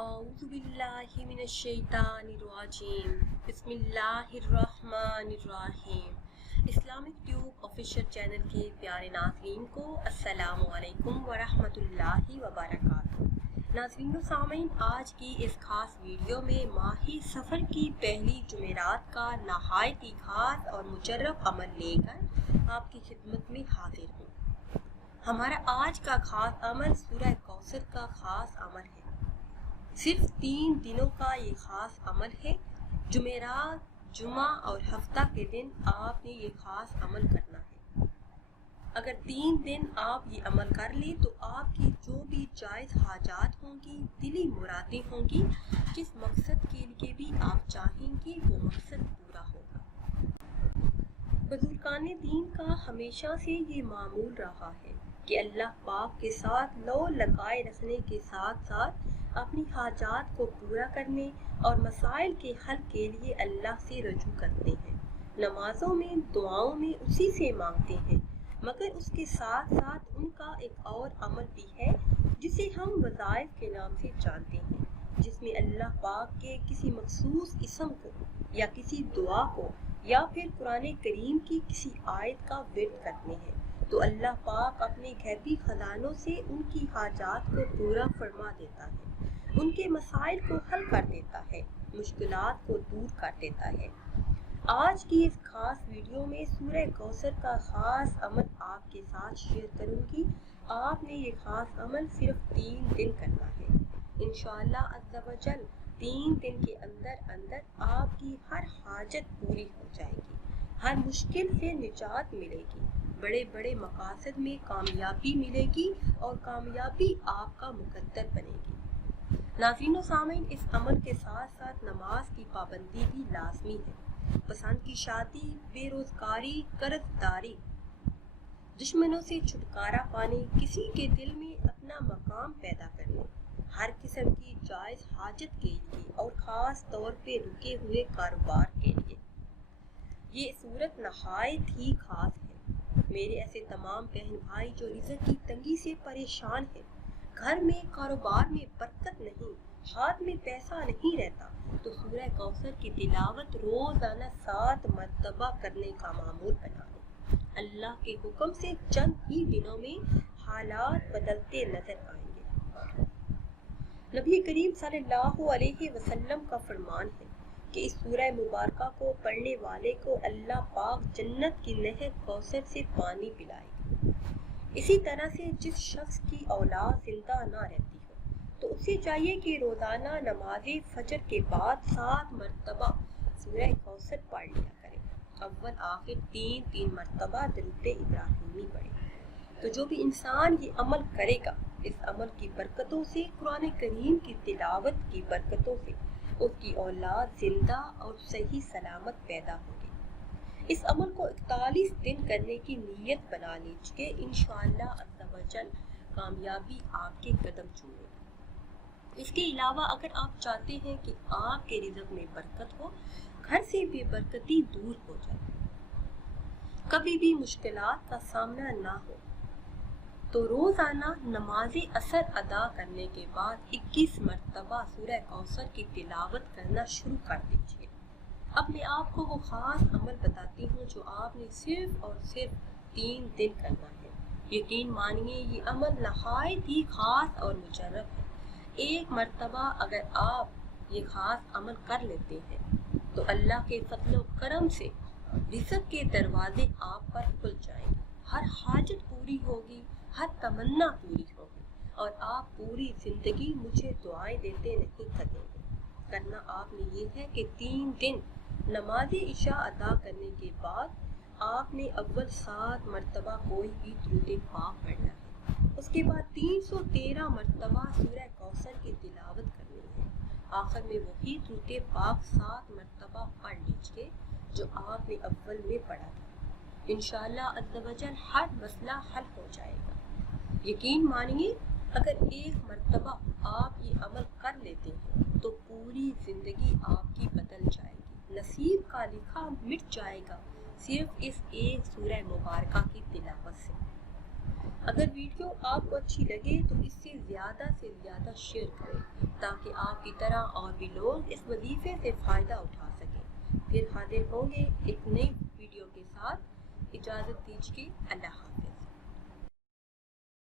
أعوذ بالله من الشیطان الرجیم بسم اللہ الرحمن الرحیم۔ اسلامک ٹیوب آفیشیل چینل کے پیارے ناظرین کو السلام علیکم ورحمۃ اللہ وبرکاتہ۔ ناظرین و سامعین، آج کی اس خاص ویڈیو میں ماہ سفر کی پہلی جمعرات کا نہایت ہی خاص اور مشرف عمل لے کر آپ کی خدمت میں حاضر ہوں۔ ہمارا آج کا خاص عمل سورہ کوثر کا خاص عمل ہے۔ صرف 3 دنوں کا یہ خاص عمل ہے۔ جمعرات، جمعہ اور ہفتہ کے دن آپ نے یہ خاص عمل کرنا ہے۔ اگر 3 دن آپ یہ عمل کر لیں تو آپ کی جو بھی جائز حاجات ہوں گی، دلی مرادیں ہوں گی، جس مقصد کے لیے بھی آپ چاہیں گے وہ مقصد پورا ہوگا۔ بزرگان دین کا ہمیشہ سے یہ معمول رہا ہے کہ اللہ پاک کے ساتھ لو لگائے رکھنے کے ساتھ ساتھ اپنی حاجات کو پورا کرنے اور مسائل کے حل کے لیے اللہ سے رجوع کرتے ہیں۔ نمازوں میں، دعاؤں میں اسی سے مانگتے ہیں، مگر اس کے ساتھ ساتھ ان کا ایک اور عمل بھی ہے جسے ہم وظائف کے نام سے جانتے ہیں، جس میں اللہ پاک کے کسی مخصوص اسم کو یا کسی دعا کو یا پھر قرآن کریم کی کسی آیت کا ورد کرتے ہیں تو اللہ پاک اپنے غیبی خزانوں سے ان کی حاجات کو پورا فرما دیتا ہے، ان کے مسائل کو حل کر دیتا ہے، مشکلات کو دور کر دیتا ہے۔ آج کی اس خاص ویڈیو میں سورہ کوثر کا خاص عمل آپ کے ساتھ شیئر کروں گی۔ آپ نے یہ خاص عمل صرف 3 دن کرنا ہے۔ انشاءاللہ عز و جل 3 دن کے اندر آپ کی ہر حاجت پوری ہو جائے گی، ہر مشکل سے نجات ملے گی، بڑے بڑے مقاصد میں کامیابی ملے گی اور کامیابی آپ کا مقدر بنے گی۔ ناظرین و سامعین، اس عمل کے ساتھ ساتھ نماز کی پابندی بھی لازمی ہے۔ پسند کی شادی، بے روزگاری، قرض داری، دشمنوں سے چھٹکارا پانے، کسی کے دل میں اپنا مقام پیدا کرنے، ہر قسم کی جائز حاجت کے لیے اور خاص طور پہ رکے ہوئے کاروبار کے لیے یہ صورت نہایت ہی خاص ہے۔ میرے ایسے تمام بہن بھائی جو رزق کی تنگی سے پریشان ہیں، گھر میں کاروبار میں برکت نہیں، ہاتھ میں پیسہ نہیں رہتا، تو سورہ کوثر کی تلاوت روزانہ 7 مرتبہ کرنے کا معمول بنا لیں۔ اللہ کے حکم سے چند ہی دنوں میں حالات بدلتے نظر آئیں گے۔ نبی کریم صلی اللہ علیہ وسلم کا فرمان ہے کہ اس سورہ مبارکہ کو پڑھنے والے کو اللہ پاک جنت کی نہر کوثر سے پانی پلائے گا۔ اسی طرح سے جس شخص کی اولاد زندہ نہ رہتی ہو تو اسے چاہیے کہ روزانہ نماز فجر کے بعد 7 مرتبہ سورہ کوثر پڑھ لیا کرے، اول آخر 3 مرتبہ درود ابراہیمی پڑھے۔ تو جو بھی انسان یہ عمل کرے گا، اس عمل کی برکتوں سے، قرآن کریم کی تلاوت کی برکتوں سے اس کی اولاد زندہ اور صحیح سلامت پیدا ہوگی۔ اس عمل کو 41 دن کرنے کی نیت بنا لیجیے، انشاءاللہ عز و جل کامیابی آپ کے قدم چومے گی۔ اس کے علاوہ اگر آپ چاہتے ہیں کہ آپ کے رزق میں برکت ہو، گھر سے بے برکتی دور ہو جائے، کبھی بھی مشکلات کا سامنا نہ ہو، تو روزانہ نماز عصر ادا کرنے کے بعد 21 مرتبہ سورہ کوثر کی تلاوت کرنا شروع کر دیجیے۔ اب میں آپ کو وہ خاص عمل بتاتی ہوں جو آپ نے صرف اور صرف 3 دن کرنا ہے۔ یقین مانیے یہ عمل نہایت ہی خاص اور مشرف ہے۔ ایک مرتبہ اگر آپ یہ خاص عمل کر لیتے ہیں تو اللہ کے فضل و کرم سے رزق کے دروازے آپ پر کھل جائیں گے، ہر حاجت پوری ہوگی، ہر تمنا پوری ہوگی، اور آپ پوری زندگی مجھے دعائیں دیتے نہیں تھکیں گے۔ کرنا آپ نے یہ ہے کہ 3 دن نماز عشاء ادا کرنے کے بعد آپ نے اول 7 مرتبہ کوئی بھی درود پاک پڑھنا ہے، اس کے بعد 313 مرتبہ سورہ کوثر کی تلاوت کرنی ہے، آخر میں وہی درود پاک 7 مرتبہ پڑھ لیجیے جو آپ نے اول میں پڑھا تھا۔ انشاءاللہ عز و جل ہر مسئلہ حل ہو جائے گا۔ یقین مانیے اگر ایک مرتبہ آپ یہ عمل کر لیتے ہیں تو پوری زندگی آپ کی بدل جائے گی، نصیب کا لکھا مٹ جائے گا صرف اس ایک سورہ مبارکہ کی تلاوت سے۔ اگر ویڈیو آپ کو اچھی لگے تو اس سے زیادہ شیئر کریں تاکہ آپ کی طرح اور بھی لوگ اس وظیفے سے فائدہ اٹھا سکیں۔ پھر حاضر ہوں گے ایک نئی ویڈیو کے ساتھ۔ اجازت دیجیے، اللہ حافظ۔